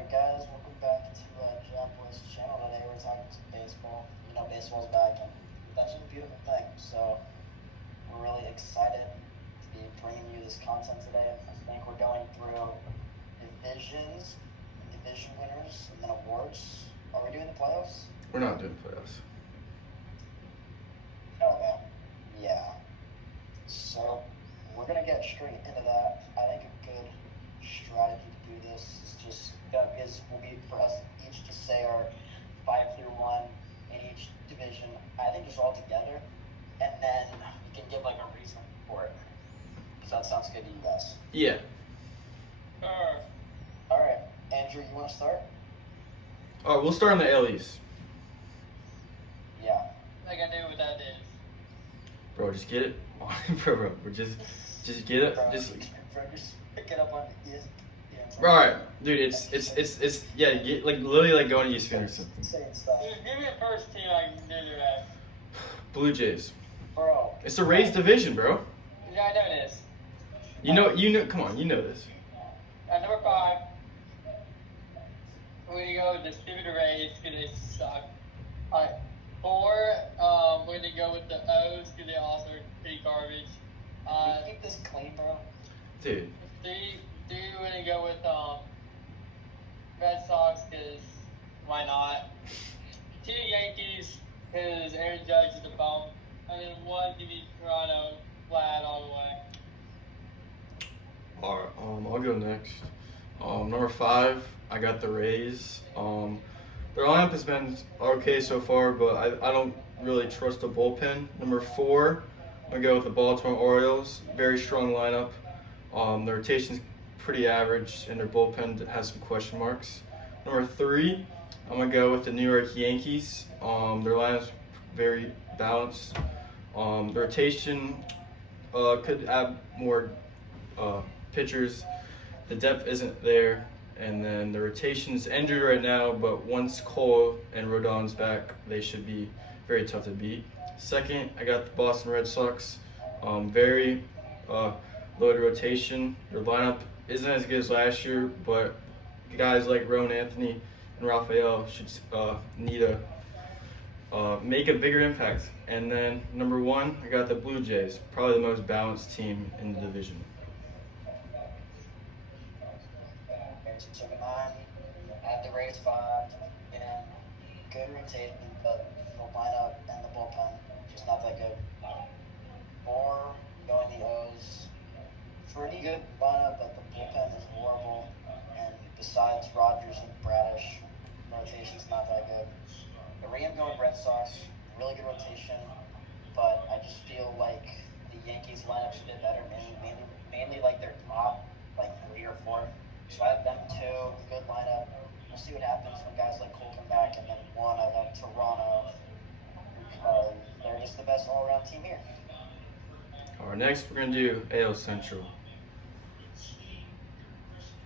Alright guys, welcome back to John Boy's channel. Today we're talking some baseball. You know, baseball's back and that's a beautiful thing. So we're really excited to be bringing you this content today. I think we're going through divisions, division winners, and then awards. Are we doing the playoffs? We're not doing playoffs. Okay. Yeah. So we're gonna get straight into that. I think a good strategy to do this is just will be for us each to say our 5 through 1 in each division. I think just all together, and then we can give like a reason for it. So that sounds good to you guys. Yeah. All right, Andrew, you want to start? All right, we'll start on the AL East. Yeah. Like I know what that is. Bro, just get it. bro, just get it. Bro, Just pick it up on ESPN. all right, dude. It's yeah. Get like literally like going to ESPN or something. Saying stuff. Dude, give me the first team I can do that. Blue Jays. Bro. It's a Rays division, bro. Yeah, I know this. You know. Come on, you know this. At number 5, we're gonna go with the stupid Rays because they suck. Alright, 4, we're gonna go with the O's because they also are pretty garbage. Can you keep this clean, bro? Dude. 3, we're gonna go with Red Sox because why not? 2 Yankees because Aaron Judge is a bum, and then 1 give me Toronto flat all the way. All right. I'll go next. Number 5, I got the Rays. Their lineup has been okay so far, but I don't really trust the bullpen. Number 4, I'm gonna go with the Baltimore Orioles. Very strong lineup. Their rotation's pretty average, and their bullpen has some question marks. Number 3, I'm gonna go with the New York Yankees. Their lineup's very balanced. The rotation could add more pitchers. The depth isn't there, and then the rotation's injured right now, but once Cole and Rodon's back, they should be very tough to beat. Second, I got the Boston Red Sox. Very loaded rotation. Their lineup isn't as good as last year, but guys like Rowan Anthony and Rafael should need to make a bigger impact. And then number 1, I got the Blue Jays, probably the most balanced team in the division. So mine, I had the Rays 5, and good rotation, but the lineup and the bullpen just not that good. 4, going the O's. Pretty good lineup, but the bullpen is horrible. And besides Rogers and Bradish, rotation's not that good. 3, I'm going Red Sox. Really good rotation, but I just feel like the Yankees lineup's a bit better, mainly like their top, like 3 or 4. So I have them 2, good lineup. We'll see what happens when guys like Cole come back, and then 1, I love Toronto because they're just the best all-around team here. All right, next we're gonna do AL Central.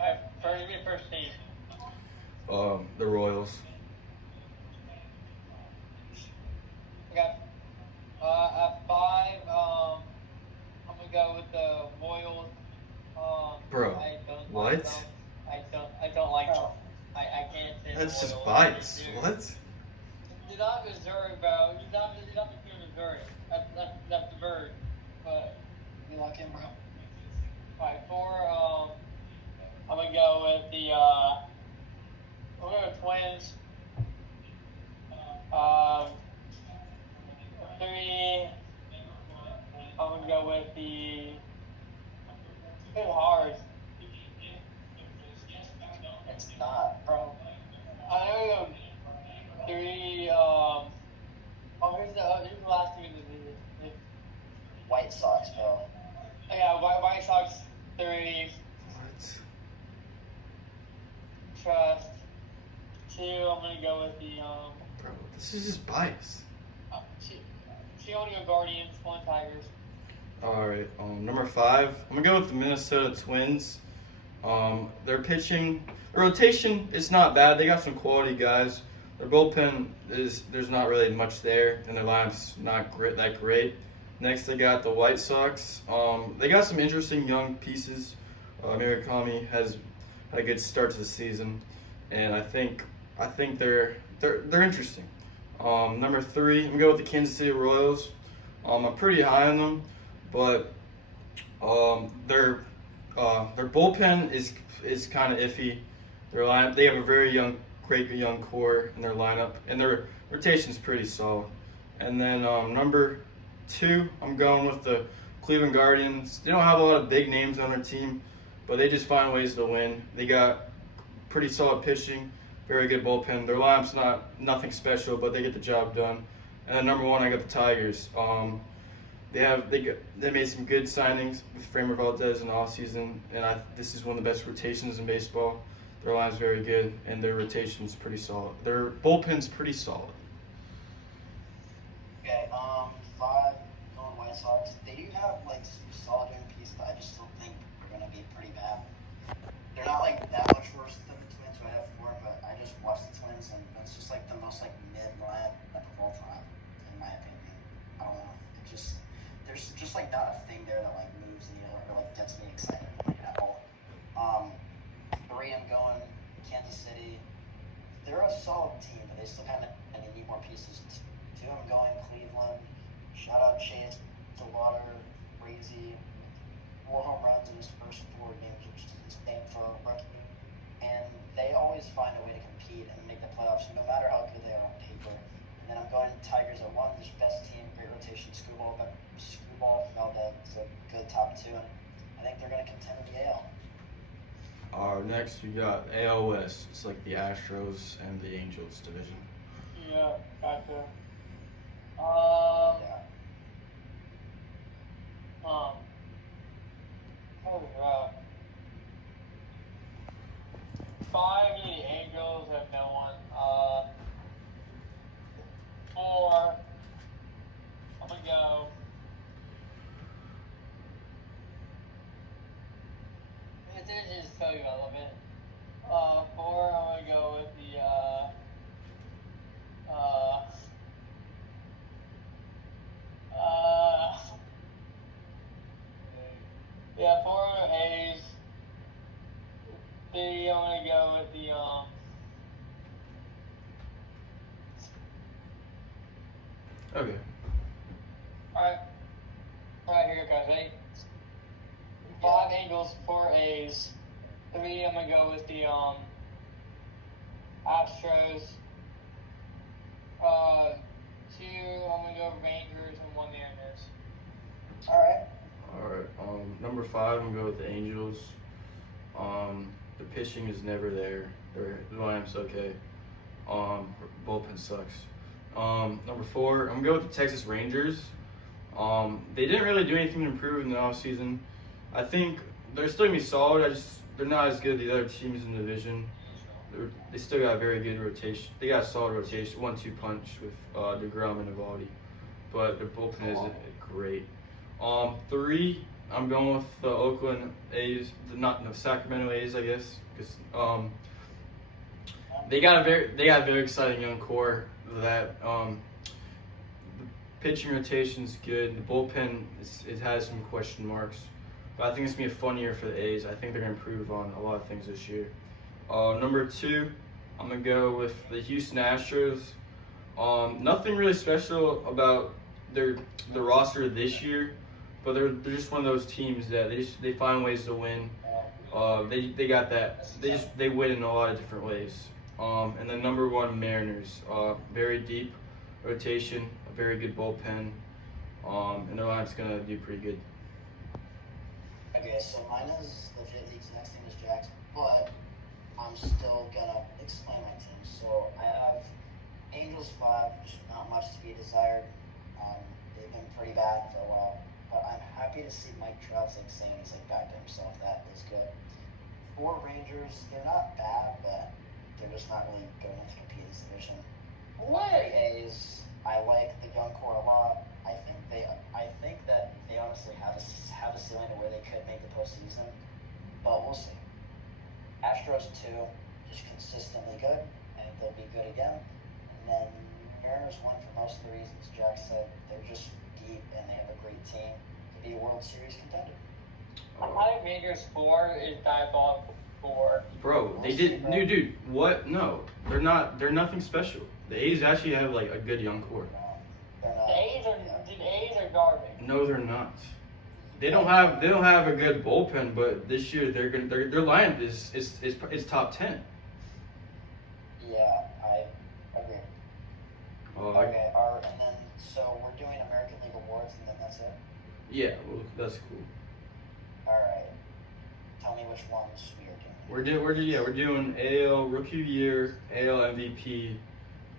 Alright, first team. The Royals. Okay. At 5, I'm gonna go with the Royals. Bro, I don't what? Like them. I don't like them. I can't say That's the just Royals. bias. Dude. What? You're not Missouri, bro. You're not Missouri. That's the bird. But You lock in, bro? alright, 4, I'm gonna go with the Twins. 3, I'm gonna go with the Good hard. It's not, bro. I know 3. Who's the last team in the division? White Sox, bro. Yeah, White Sox 3. What? Trust. 2, I'm gonna go with the Bro, this is just bias. She only go Guardians, 1 Tigers. All right, number 5, I'm gonna go with the Minnesota Twins. Their pitching, their rotation is not bad. They got some quality guys. Their bullpen there's not really much there, and their lineup's not that great. Next, they got the White Sox. They got some interesting young pieces. Murakami has had a good start to the season. and I think they're interesting. Number three, I'm gonna go with the Kansas City Royals. I'm pretty high on them, but their bullpen is kind of iffy. Their lineup, they have a very great young core in their lineup, and their rotation's pretty solid. And then number two, I'm going with the Cleveland Guardians. They don't have a lot of big names on their team, but they just find ways to win. They got pretty solid pitching, very good bullpen. Their lineup's nothing special, but they get the job done. And then number one, I got the Tigers. They made some good signings with Framer Valdez in the offseason, and this is one of the best rotations in baseball. Their line's very good, and their rotation's pretty solid. Their bullpen's pretty solid. Okay, five, going White Sox. They do have like some solid young pieces, but I just still think they're gonna be pretty bad. They're not like that much worse than the Twins, who I have four, but I just watched the Twins, and it's just like the most like mid lineup of all time, in my opinion. I don't know. It just there's just like not a thing there that like moves the needle or like gets me excited like, at all. Um, three, I'm going Kansas City. They're a solid team, but they still kind of need more pieces. Two, I'm going Cleveland. Shout out Chase, the water, crazy. 4 home runs in his first 4 games, which is insane for a rookie. And they always find a way to compete and make the playoffs, no matter how good they are on paper. And then I'm going Tigers at one, just best team, great rotation, Screwball, Valdez, a good top two, and I think they're going to contend in the AL. Next, we got AL West. It's like the Astros and the Angels division. Yeah, gotcha. Yeah. Oh yeah. 5, the Angels have no one. 4, I'm gonna go. It's just so irrelevant. 4, I'm gonna go with the uh, yeah, 4 A's. 3, I'm gonna go with the Okay. Alright. Alright, here it goes, ready? 5 Angels, 4 A's. 3, I'm gonna go with the Astros. 2, I'm gonna go Rangers, and 1 Mariners. All right. Number five, I'm going to go with the Angels. The pitching is never there. The lineup's okay. Bullpen sucks. Number four, I'm going to go with the Texas Rangers. They didn't really do anything to improve in the offseason. I think they're still going to be solid. They're not as good as the other teams in the division. They still got a very good rotation. They got a solid rotation, 1-2 punch with DeGrom and Evaldi. But their bullpen isn't great. 3, I'm going with the Oakland A's, the Sacramento A's, I guess, because they got a very exciting young core. That the pitching rotation's good. The bullpen it has some question marks, but I think it's gonna be a fun year for the A's. I think they're gonna improve on a lot of things this year. Number 2, I'm gonna go with the Houston Astros. Nothing really special about the roster this year, but they're just one of those teams that they find ways to win. They got that. They win in a lot of different ways. And then number 1, Mariners. Very deep rotation, a very good bullpen, and their lineup's gonna do pretty good. Okay, so mine is legit the exact same as Jack's, but I'm still gonna explain my team. So I have Angels 5, just not much to be desired. They've been pretty bad for a while, but I'm happy to see Mike Trout's like saying he's like back to himself. That is good. 4 Rangers, they're not bad, but they're just not really good enough to compete in this division. 3 A's, I like the young core a lot. I think that they honestly have a ceiling to where they could make the postseason, but we'll see. Astros 2, just consistently good. I think they'll be good again. And then Mariners 1 for most of the reasons Jack said. They're just deep and they have a great team to be a World Series contender. I think Rangers 4 is diabolical. 4. Bro, they did. Dude, what? No, they're not. They're nothing special. The A's actually have like a good young core. They're The not. A's are garbage. No, they're not. They don't have a good bullpen, but this year their lineup is top 10. Yeah, I agree. Okay, and then so we're doing American League awards, and then that's it. Yeah, well, that's cool. All right. Tell me which ones we are doing. We're doing AL Rookie of the Year, AL MVP,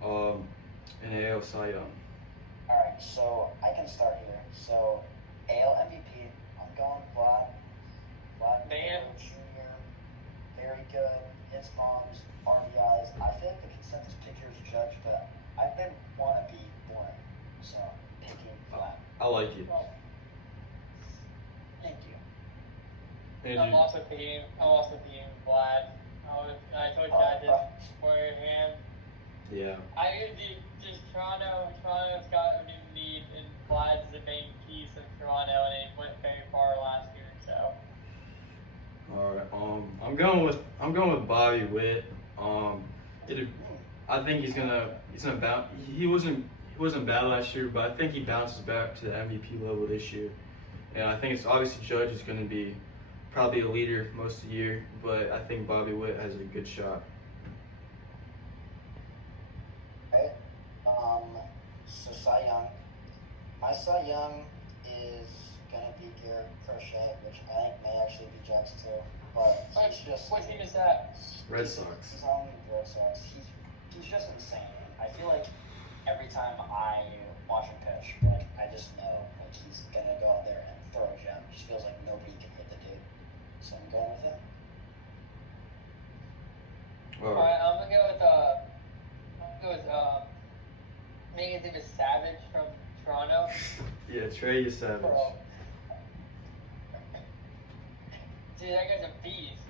and AL Cy Young. All right, so I can start here. So AL MVP, I'm going Vlad Man. Jr. Very good. Hits bombs, RBIs. I feel like the consensus pick here is Judge, but I didn't want to be boring, so picking Vlad. I like it. Well, Thank you. I'm also picking Vlad. I told you I did for him. Yeah. I think just Toronto's got a new lead, and Vlad's the main piece of Toronto, and it went very far last year. So. All right. I'm going with Bobby Witt. I think he's gonna bounce. He wasn't bad last year, but I think he bounces back to the MVP level this year. And I think it's obviously Judge is gonna be probably a leader most of the year, but I think Bobby Witt has a good shot. Right. So Cy Young. My Cy Young is gonna be Garrett Crochet, which I think may actually be Judge too. But he's just. What team is that? Red Sox. He's on the Red Sox. He's just insane. I feel like every time I watch him pitch, like I just know like he's gonna go out there and throw a gem. It just feels like nobody can hit the dude. So I'm going with him. Alright, I'm gonna go with I think his name is Savage from Toronto. Yeah, Trey Savage. Bro. Dude, that guy's a beast.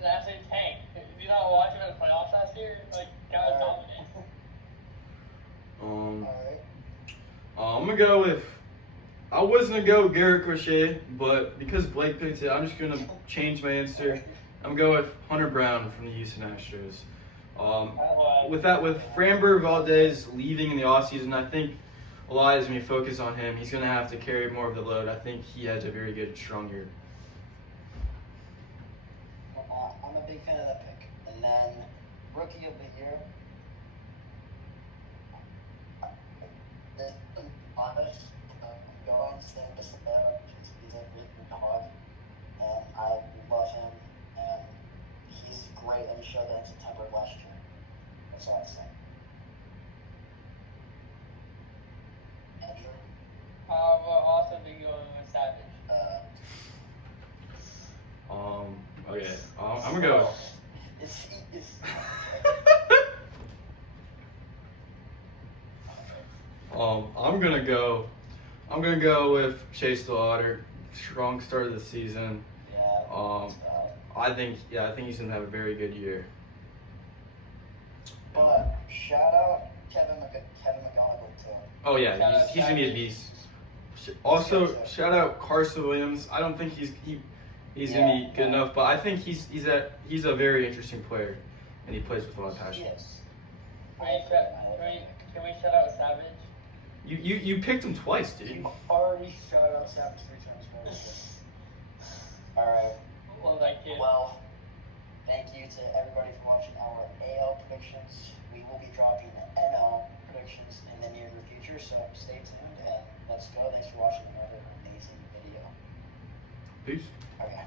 An absolute tank. Did you not watch him in the playoffs last year? Like, that was dominant. Alright. I'm gonna go with. I was gonna go Garrett Crochet, but because Blake picked it, I'm just gonna change my answer. I'm gonna go with Hunter Brown from the Houston Astros. With Framber Valdez leaving in the offseason, I think a lot is going to focus on him. He's going to have to carry more of the load. I think he has a very good, strong year. I'm a big fan of that pick. And then Rookie of the Year. Honest, I'm going to say this about he's a really dog, and I love him, and he's great, and he showed that in September of last year. That's all I'm saying. Andrew? Will also be going with Savage. Okay. I'm gonna go. I'm gonna go with Chase Lauder. Strong start of the season. Yeah. I think he's gonna have a very good year. But shout out Kevin McGonigal too. Oh yeah, he's gonna be a beast. Also, shout out Carson Williams. I don't think he's gonna be good enough, but I think he's a very interesting player, and he plays with a lot of passion. Yes. Can we shout out Savage? You picked him twice, dude. You already shouted out Savage 3 times. Alright. Well, that kid. Well, thank you to everybody for watching our AL predictions. We will be dropping NL predictions in the near future, so stay tuned and let's go. Thanks for watching another amazing video. Peace. Okay.